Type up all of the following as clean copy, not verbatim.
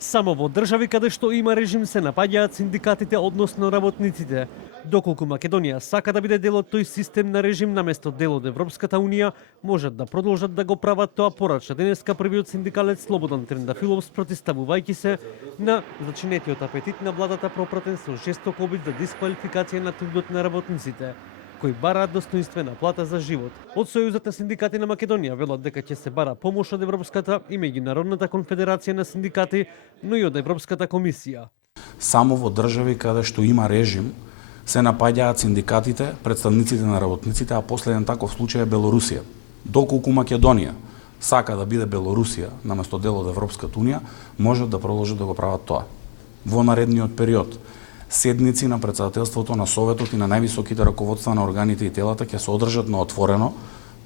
Само во држави каде што има режим се напаѓаат синдикатите односно работниците. Доколку Македонија сака да биде дел од тој систем на режим наместо дел од Европската унија, можат да продолжат да го прават тоа, порача денеска првиот синдикалец Слободан Трендафилов, спротиставувајќи се на зачинетиот апетит на владата пропратен со жесток обид за дисквалификација на трудот на работниците, кои бараат достоинствена плата за живот. Од Сојузот на синдикати на Македонија велат дека ќе се бара помош од Европската и Меѓународната конфедерација на синдикати, но и од Европската комисија. Само во држави каде што има режим се напаѓаат синдикатите, представниците на работниците, а последен таков случај е Белорусија. Доколку Македонија сака да биде Белорусија наместо дел од Европската унија, можат да продолжат да го прават тоа. Во наредниот период седници на председателството на Советот и на највисоките раководства на органите и телата ќе се одржат на отворено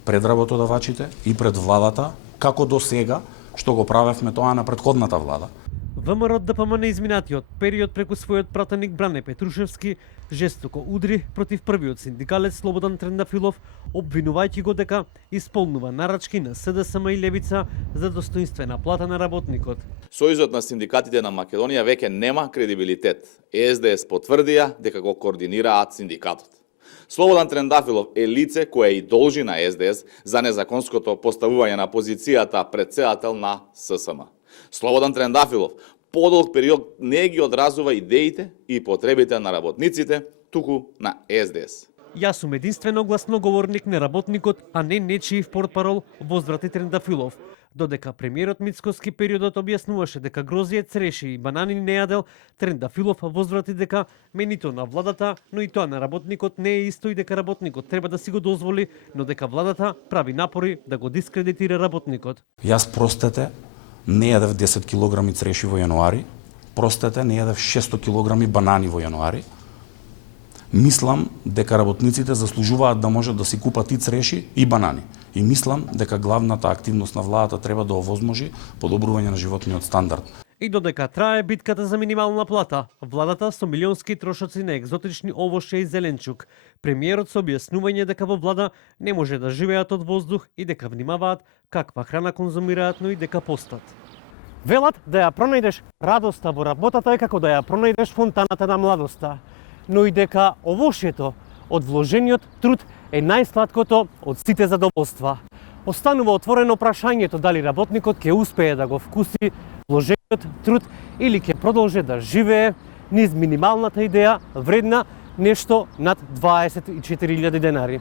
пред работодавачите и пред владата, како до сега што го правевме тоа на претходната влада. ВМРО ДПМН изминатиот период преку својот пратеник Бране Петрушевски жестоко удри против првиот синдикалец Слободан Трендафилов, обвинувајќи го дека исполнува нарачки на СДСМ и Левица за достоинствена плата на работникот. Сојузот на синдикатите на Македонија веќе нема кредибилитет. СДС потврдија дека го координираат синдикатот. Слободан Трендафилов е лице кое и должи на СДС за незаконското поставување на позицијата претседател на ССМ. Слободан Трендафилов подолг период не ги одразува идеите и потребите на работниците, туку на СДС. Јас сум единствено гласноговорник на работникот, а не нечиев портпарол, возврати Трендафилов. Додека премиерот Мицкоски периодот објаснуваше дека грозие, цреши и банани не јадел, Трендафилов возврати дека менито на владата, но и тоа на работникот не е исто и дека работникот треба да си го дозволи, но дека владата прави напори да го дискредитира работникот. Јас простете не јадев 10 килограми цреши во јануари, простете не јадев 600 килограми банани во јануари. Мислам дека работниците заслужуваат да можат да си купат и цреши и банани. И мислам дека главната активност на владата треба да овозможи подобрување на животниот стандард. И додека трае битката за минимална плата, владата со милионски трошоци на екзотични овошја и зеленчук, премиерот со објаснување дека во влада не може да живеат од воздух и дека внимаваат каква храна конзумираат, но и дека постат. Велат да ја пронајдеш радоста во работата е како да ја пронајдеш фонтаната на младоста, но и дека овошјето од вложениот труд е најсладкото од сите задоволства. Останува отворено прашањето дали работникот ќе успее да го вкуси вложениот труд или ќе продолжи да живее низ минималната идеја вредна нешто над 24.000 денари.